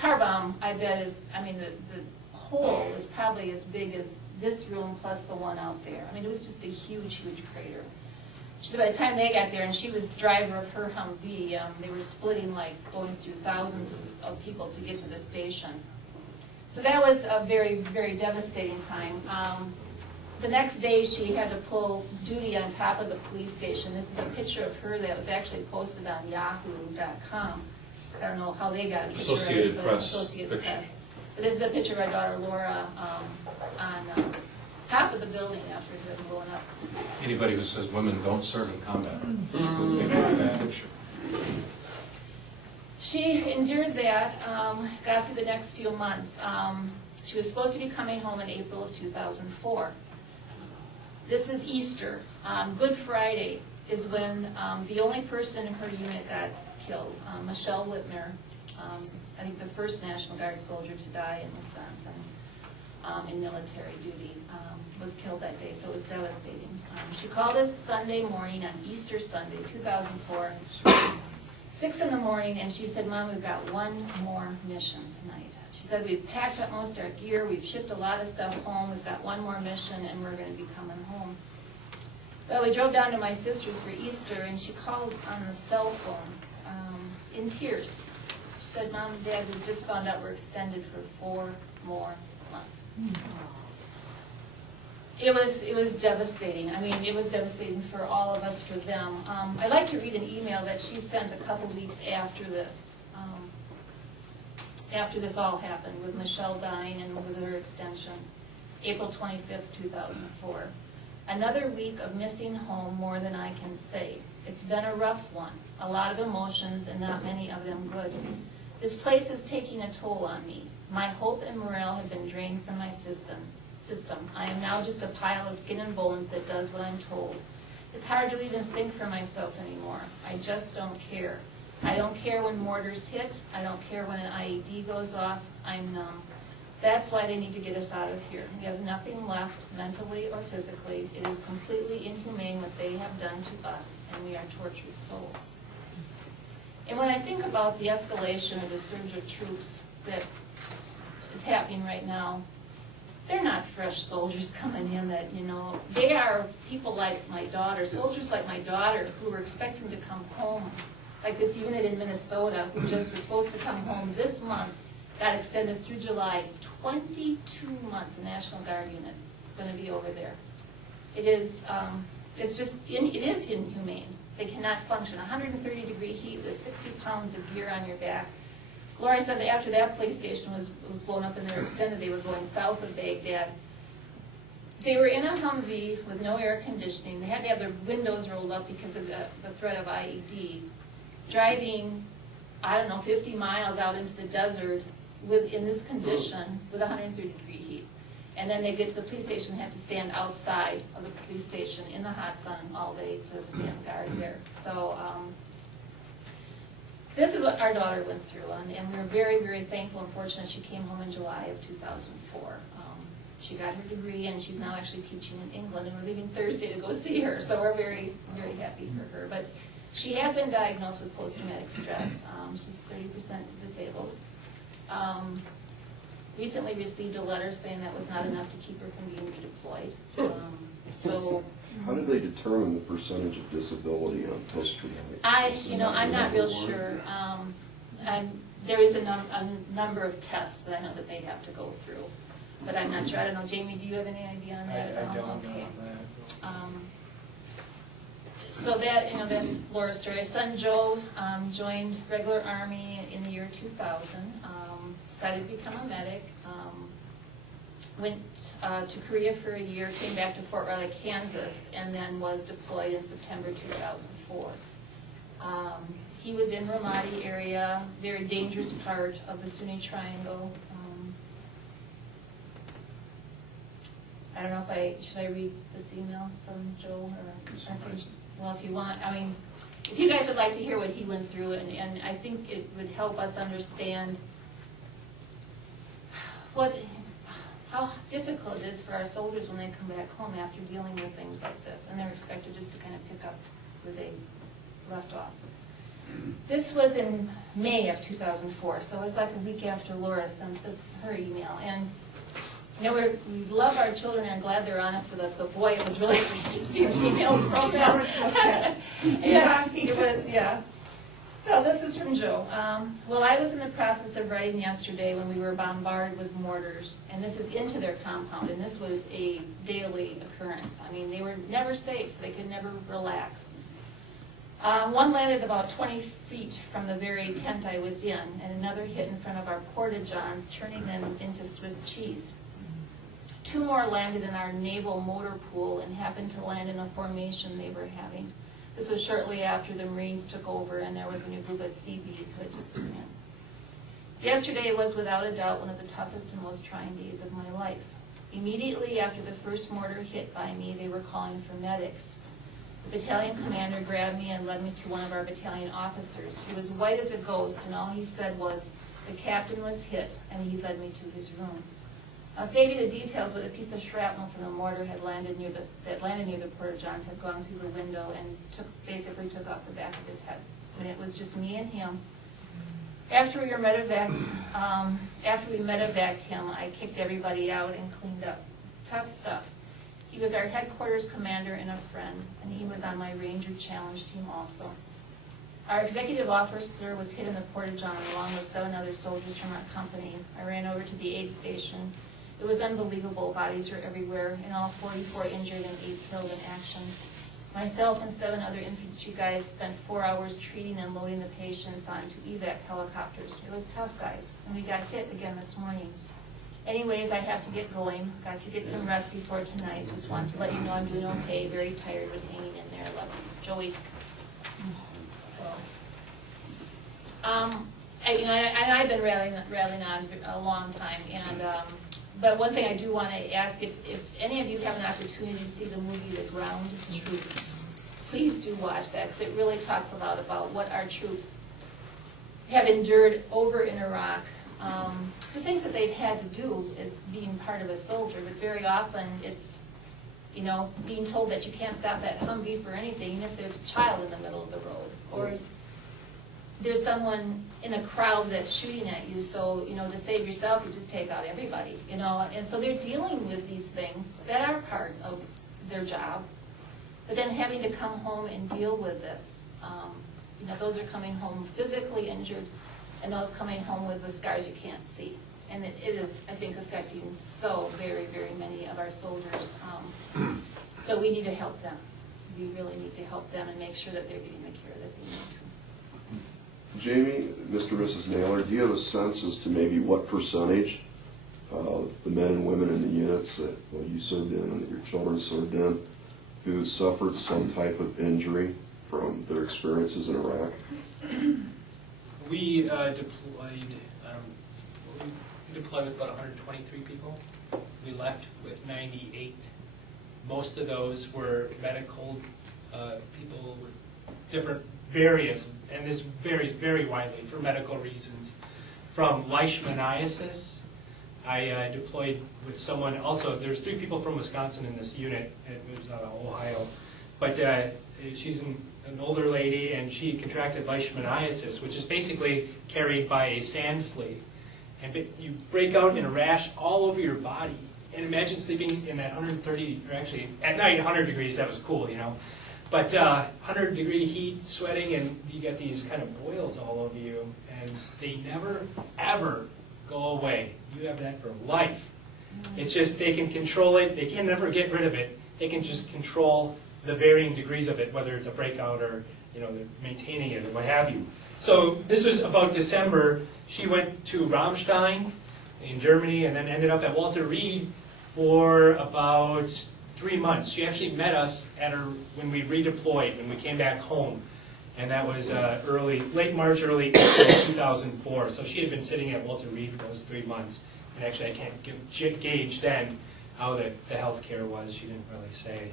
car bomb, I bet is, I mean, the hole is probably as big as this room plus the one out there. I mean, it was just a huge, huge crater. She said by the time they got there, and she was driver of her Humvee, they were splitting, like, going through thousands of people to get to the station. So that was a very, very devastating time. The next day, she had to pull duty on top of the police station. This is a picture of her that was actually posted on yahoo.com. I don't know how they got a picture Associated of it, Press Associated picture. Press. But this is a picture of our daughter Laura on top of the building after it had been blown up. Anybody who says women don't serve in combat will take a bad picture. She endured that, got through the next few months. She was supposed to be coming home in April of 2004. This is Easter. Good Friday is when the only person in her unit got killed, Michelle Whitmer, I think the first National Guard soldier to die in Wisconsin in military duty, was killed that day, so it was devastating. She called us Sunday morning on Easter Sunday, 2004, 6 in the morning, and she said, "Mom, we've got one more mission tonight." She said, "We've packed up most of our gear, we've shipped a lot of stuff home, we've got one more mission, and we're going to be coming home." Well, we drove down to my sister's for Easter, and she called on the cell phone in tears. She said, "Mom and Dad, we just found out we're extended for 4 more months." It was devastating. I mean, it was devastating for all of us, for them. I'd like to read an email that she sent a couple weeks after this all happened, with Michelle dying and with her extension. April 25th, 2004. "Another week of missing home, more than I can say. It's been a rough one, a lot of emotions and not many of them good. This place is taking a toll on me. My hope and morale have been drained from my system. I am now just a pile of skin and bones that does what I'm told. It's hard to even think for myself anymore. I just don't care. I don't care when mortars hit. I don't care when an IED goes off. I'm numb. That's why they need to get us out of here. We have nothing left, mentally or physically. It is completely inhumane what they have done to us, and we are tortured souls." And when I think about the escalation of the surge of troops that is happening right now, they're not fresh soldiers coming in that, they are people like my daughter, soldiers like my daughter, who were expecting to come home. Like this unit in Minnesota, who just was supposed to come home this month, got extended through July. 22 months, a National Guard unit is going to be over there. It is, it is inhumane. They cannot function. 130-degree heat with 60 pounds of gear on your back. Laura said that after that police station was blown up and they were extended, they were going south of Baghdad. They were in a Humvee with no air conditioning. They had to have their windows rolled up because of the threat of IED. Driving, 50 miles out into the desert in this condition with 130-degree heat. And then they get to the police station and have to stand outside of the police station in the hot sun all day to stand guard there. So this is what our daughter went through, and we're very, very thankful and fortunate she came home in July of 2004. She got her degree, and she's now actually teaching in England, and we're leaving Thursday to go see her, so we're very, very happy for her. But she has been diagnosed with post-traumatic stress. She's 30% disabled. Recently received a letter saying that was not enough to keep her from being redeployed. So how do they determine the percentage of disability on post-traumatic? I'm not real sure. There is a number of tests that I know that they have to go through, but I'm not sure. I don't know, Jamie, do you have any idea on that? I don't okay. know that. So that's Laura's story. Her son Joe joined regular Army in the year 2000. Decided to become a medic. Went to Korea for a year, came back to Fort Riley, Kansas, and then was deployed in September 2004. He was in Ramadi area, very dangerous part of the Sunni Triangle. I don't know should I read this email from Joe? Well, if you want, if you guys would like to hear what he went through, and I think it would help us understand how difficult it is for our soldiers when they come back home after dealing with things like this, and they're expected just to kind of pick up where they left off. This was in May of 2004, so it was like a week after Laura sent her email. And you know, we love our children and are glad they're honest with us, but boy, it was really hard to get these emails from them. Yeah, it was, yeah. Well, this is from Joe. Well, I was in the process of writing yesterday when we were bombarded with mortars, and this is into their compound, and this was a daily occurrence. I mean, they were never safe. They could never relax. One landed about 20 feet from the very tent I was in, and another hit in front of our porta-johns, turning them into Swiss cheese. 2 more landed in our naval motor pool and happened to land in a formation they were having. This was shortly after the Marines took over and there was a new group of Seabees who had just come in. Yesterday was without a doubt one of the toughest and most trying days of my life. Immediately after the first mortar hit by me, they were calling for medics. The battalion commander grabbed me and led me to one of our battalion officers. He was white as a ghost, and all he said was, the captain was hit, and he led me to his room. I'll save you the details, but a piece of shrapnel from the mortar had landed near the porta-johns had gone through the window and basically took off the back of his head. And it was just me and him. After we medevaced him, I kicked everybody out and cleaned up. Tough stuff. He was our headquarters commander and a friend, and he was on my Ranger Challenge team also. Our executive officer was hit in the porta-john along with 7 other soldiers from our company. I ran over to the aid station. It was unbelievable. Bodies were everywhere, and all 44 injured and 8 killed in action. Myself and 7 other infantry guys spent 4 hours treating and loading the patients onto evac helicopters. It was tough, guys, and we got hit again this morning. Anyways, I have to get going. Got to get some rest before tonight. Just wanted to let you know I'm doing okay. Very tired with hanging in there. Love you. Joey. I've been rattling on a long time, and but one thing I do want to ask, if any of you have an opportunity to see the movie The Ground Truth, please do watch that, because it really talks a lot about what our troops have endured over in Iraq. The things that they've had to do is being part of a soldier, but very often it's, you know, being told that you can't stop that Humvee for anything, even if there's a child in the middle of the road, or there's someone in a crowd that's shooting at you, so, you know, to save yourself, you just take out everybody, you know, and so they're dealing with these things that are part of their job, but then having to come home and deal with this, you know, those are coming home physically injured, and those coming home with the scars you can't see. And it is, I think, affecting so very, very many of our soldiers. So we need to help them. We really need to help them and make sure that they're getting the care that they need. Jamie, Mr. and Mrs. Naylor, do you have a sense as to maybe what percentage of the men and women in the units that you served in and that your children served in who suffered some type of injury from their experiences in Iraq? We deployed with about 123 people. We left with 98. Most of those were medical people with different various, and this varies very widely for medical reasons. From leishmaniasis, I deployed with someone also. There's 3 people from Wisconsin in this unit. It was out of Ohio, but she's an older lady, and she contracted leishmaniasis, which is basically carried by a sand flea. And you break out in a rash all over your body. And imagine sleeping in that 130, or actually at night 100 degrees, that was cool, you know. But 100-degree heat, sweating, and you get these kind of boils all over you, and they never, ever go away. You have that for life. It's just they can control it. They can never get rid of it. They can just control the varying degrees of it, whether it's a breakout or, you know, maintaining it or what have you. So this was about December. She went to Ramstein in Germany and then ended up at Walter Reed for about 3 months. She actually met us at when we redeployed, when we came back home. And that was late March, early April 2004. So she had been sitting at Walter Reed for those 3 months. And actually I can't gauge then how the health care was. She didn't really say.